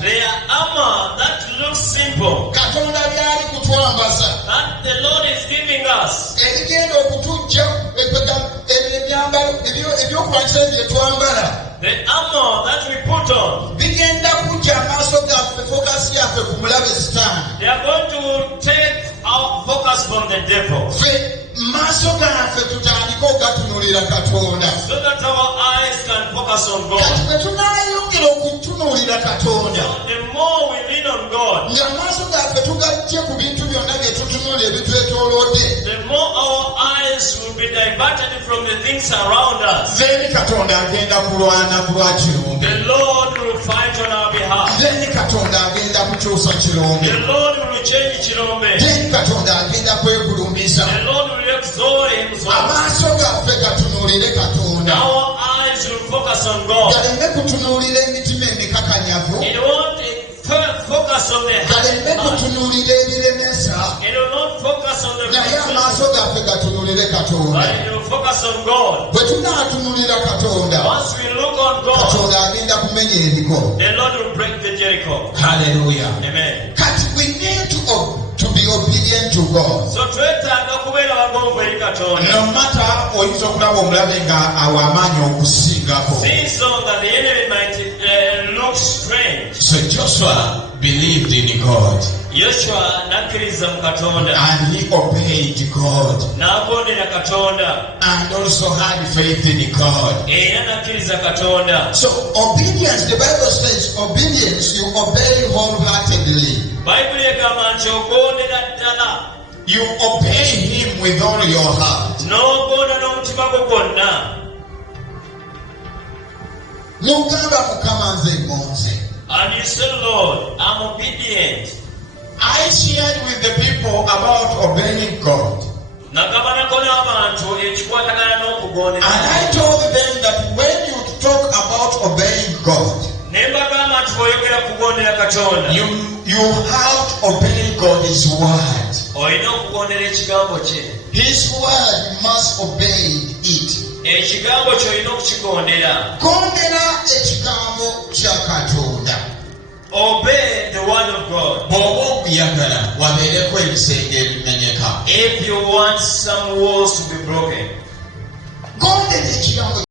Their armor that looks simple. Katonda byali kutwambaza. That the Lord is giving us. Ebigenda okutujja ebyambalo ebyokulwanyisa bye twambala. The armor that we put on. Bigenda kujja amaaso gaffe fokasi yaffe ku mulabe Sitaani. They are going to take our focus from the devil. Maaso gaffe tutandike okugatunuulira Katonda. So that our eyes can focus on God. Kati bwe tunaayongera okutunuulira Katonda. The more we lean on God. Nga amaaso gaffe tugaggye ku bintu byonna bye tutunuulira ebitwetoolodde. The more our eyes will be diverted from the things around us. Then Katonda agenda kulwana ku lwa kirombe. The Lord will fight on our behalf. Then Katonda agenda kukyusa kirombe. The Lord will change kirombe. Then Katonda agenda kwegulumiza. The Lord will exalt himself. Amaaso gaffe gatunuulire Katonda. Our eyes will focus on God. Galeme kutunuulira emitima emikakanyavu. It won't focus on the Galeme kutunuulira ebiremesa. It will not focus on the Naye amaaso gaffe gatunuulire Katonda. but it will focus on God. Bwe tunaatunuulira Katonda, Once we look on God, Katonda agenda kumenya ebiko. the Lord will break the Jericho. Hallelujah. Amen. Kati we need to be obedient to God. So twetaaga kubeera bagomvu eri Katonda. No matter oyinza okulaba omulabe nga awa amaanyi okusingako. Seeing so that the enemy might look strange. So Joshua believed in God. Yoshua nakkiriza mu Katonda. And he obeyed God. N'agondera Katonda. And also had faith in God. Era nakkiriza Katonda. So obedience, the Bible says, obedience, you obey wholeheartedly. Bayibuli egamba nti ogondera ddala. You obey him with all your heart. N'ogonda n'omutima gwo gwonna. N'ogamba Mukama nze ngonze. And you say, Lord, I'm obedient. I shared with the people about obeying God. Nagabanako n'abantu ekikwatagana n'okugondera. And I told them that when you talk about obeying God, Ne mbagamba nti bw'oyogera kugondera Katonda, you have to obey God's word. olina okugondera ekigambo kye. His word, you must obey it. Ekigambo kye olina okukigondera. Gondera ekigambo kya Katonda. Obey the word of God. Bw'oba okuyagala wabeereko ebisenge ebimenyeka. If you want some walls to be broken. Gondera ekigambo